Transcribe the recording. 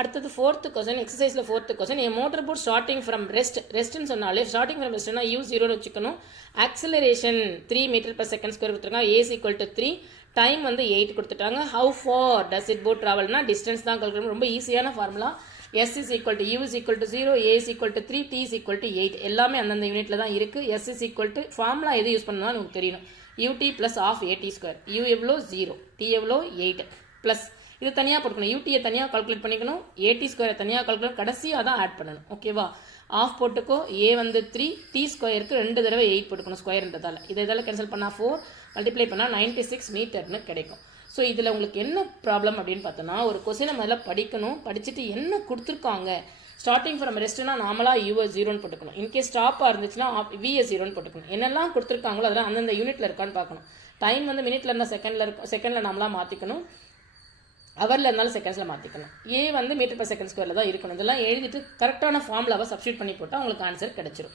அடுத்தது 4th question, எக்ஸசைஸில் 4th question. என் மோட்டர் போட் ஸ்டார்டிங் ஃப்ரம் ரெஸ்ட்னு சொன்னாலே ஸ்டார்டிங் ஃப்ரம் ரெஸ்ட்னா U0 வச்சுக்கணும். ஆக்சிலரேஷன் 3 மீட்டர்/செகண்ட் ஸ்கொயர் கொடுத்துருக்காங்க. ஏ = 3, டைம் வந்து 8 கொடுத்துட்டாங்க. How far does it boat ட்ராவல்னா டிஸ்டன்ஸ் தான் கல்குலேட். ரொம்ப ஈஸியான formula. S = U = 0, A = 3, T = 8. எல்லாமே அந்தந்த யூனிட்டில் தான் இருக்குது. S ஃபார்முலா எது யூஸ் பண்ணலாம் உங்களுக்கு தெரியணும். UT + ½ AT². U எவ்வளோ 0, T எவ்வளோ 8 ப்ளஸ் இது தனியாக போட்டுக்கணும். UTயை தனியாக கால்குலேட் பண்ணிக்கணும், AT² தனியாக கால்குலேட், கடைசியாக தான் ஆட் பண்ணணும். ஓகேவா? ஆஃப் போட்டுக்கோ. A வந்து 3, T² 2 தடவை 8 போட்டுக்கணும் ஸ்கொயர்ன்றதால். இதெல்லாம் கேன்சல் பண்ணால் 4, மல்டிப்ளை பண்ணால் 96 மீட்டர்னு கிடைக்கும். ஸோ இதில் உங்களுக்கு என்ன ப்ராப்ளம் அப்படின்னு பார்த்தோன்னா, ஒரு கொஸ்டினை முதல்ல படிக்கணும். படிச்சுட்டு என்ன கொடுத்துருக்காங்க. ஸ்டார்டிங் ஃப்ரம் ரெஸ்ட்னா நார்மலாக U0ன்னு போட்டுக்கணும். இன்கேஸ் ஸ்டாப்பாக இருந்துச்சுன்னா V0ன்னு போட்டுக்கணும். என்னெல்லாம் கொடுத்துருக்காங்களோ அதெல்லாம் அந்தந்த யூனிட்டில் இருக்கான்னு பார்க்கணும். டைம் வந்து மினிட்ல இருந்தால் செகண்டில் நாமளாக மாற்றிக்கணும். ஹவரில் இருந்தாலும் செகண்ட்ஸில் மாற்றிக்கணும். ஏ வந்து மீட்டர்/செகண்ட் ஸ்கொயரில் தான் இருக்கணும். இதெல்லாம் எழுதிட்டு கரெக்டான ஃபார்முலாவை சப்ஸ்டியூட் பண்ணி போட்டால் உங்களுக்கு ஆன்சர் கிடச்சிரும்.